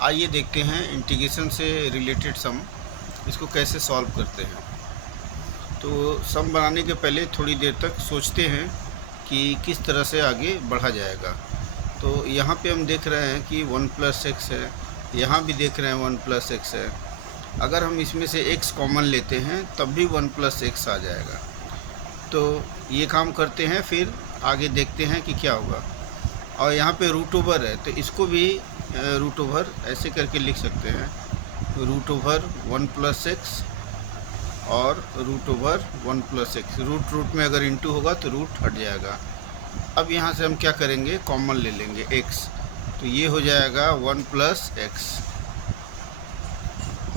आइए देखते हैं इंटीग्रेशन से रिलेटेड सम इसको कैसे सॉल्व करते हैं। तो सम बनाने के पहले थोड़ी देर तक सोचते हैं कि किस तरह से आगे बढ़ा जाएगा। तो यहाँ पे हम देख रहे हैं कि 1 + x है, यहाँ भी देख रहे हैं 1 + x है। अगर हम इसमें से x कॉमन लेते हैं तब भी 1 + x आ जाएगा। तो ये काम करते हैं, फिर आगे देखते हैं कि क्या होगा। और यहाँ पे रूट ओवर है तो इसको भी रूट ओवर ऐसे करके लिख सकते हैं, रूट ओवर 1 + x और root over 1 + x। Root root में अगर इंटू होगा तो रूट हट जाएगा। अब यहाँ से हम क्या करेंगे, कॉमन ले लेंगे x, तो ये हो जाएगा 1 + x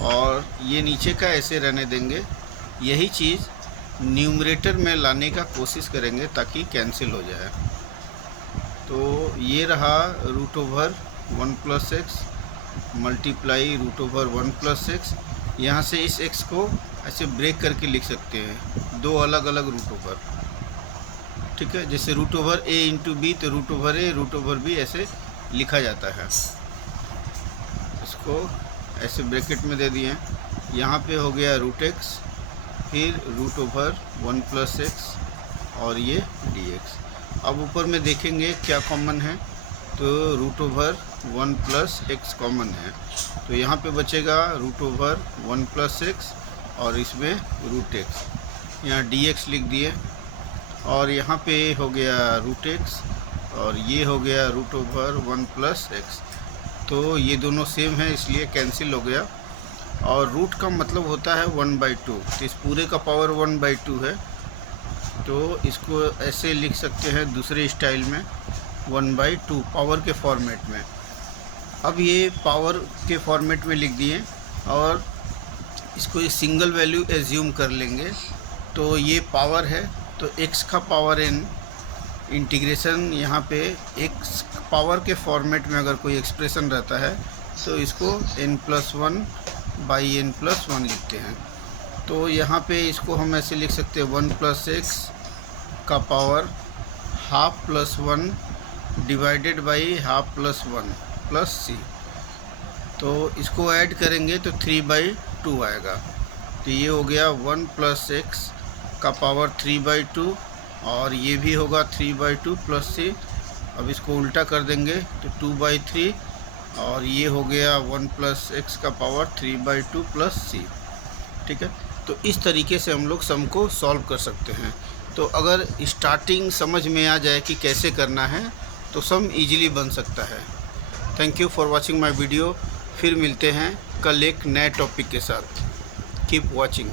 और ये नीचे का ऐसे रहने देंगे। यही चीज़ न्यूमरेटर में लाने का कोशिश करेंगे ताकि कैंसिल हो जाए। तो ये रहा root over 1 + x multiply root over 1 + x। यहाँ से इस x को ऐसे ब्रेक करके लिख सकते हैं, दो अलग अलग रूट ओवर, ठीक है। जैसे रूट ओवर a × b तो root over a root over b ऐसे लिखा जाता है। इसको ऐसे ब्रैकेट में दे दिए। यहाँ पे हो गया रूट x, फिर रूट ओवर 1 + x और ये dx। अब ऊपर में देखेंगे क्या कॉमन है, तो रूट ओवर 1 + x कॉमन है, तो यहाँ पे बचेगा रूट ओवर 1 + x और इसमें रूट x। यहाँ dx लिख दिए और यहाँ पे हो गया रूट x और ये हो गया रूट ओवर 1 + x। तो ये दोनों सेम है इसलिए कैंसिल हो गया। और रूट का मतलब होता है 1/2, तो इस पूरे का पावर 1/2 है, तो इसको ऐसे लिख सकते हैं दूसरे स्टाइल में 1/2 पावर के फॉर्मेट में। अब ये पावर के फॉर्मेट में लिख दिए और इसको एक सिंगल वैल्यू एज्यूम कर लेंगे। तो ये पावर है तो x का पावर n इंटीग्रेशन, यहाँ पे x पावर के फॉर्मेट में अगर कोई एक्सप्रेशन रहता है तो इसको n+1/n+1 लिखते हैं। तो यहाँ पे इसको हम ऐसे लिख सकते हैं 1 + x का power ½ + 1 divided by ½ + 1 plus c। तो इसको ऐड करेंगे तो 3/2 आएगा। तो ये हो गया 1 + x का पावर 3/2 और ये भी होगा 3/2 प्लस c। अब इसको उल्टा कर देंगे तो 2/3 और ये हो गया 1 + x का पावर 3/2 प्लस c, ठीक है। तो इस तरीके से हम लोग सम को सॉल्व कर सकते हैं। तो अगर स्टार्टिंग समझ में आ जाए कि कैसे करना है तो सम इजीली बन सकता है। Thank you for watching my video. फिर मिलते हैं कल एक नए टॉपिक के साथ। Keep watching.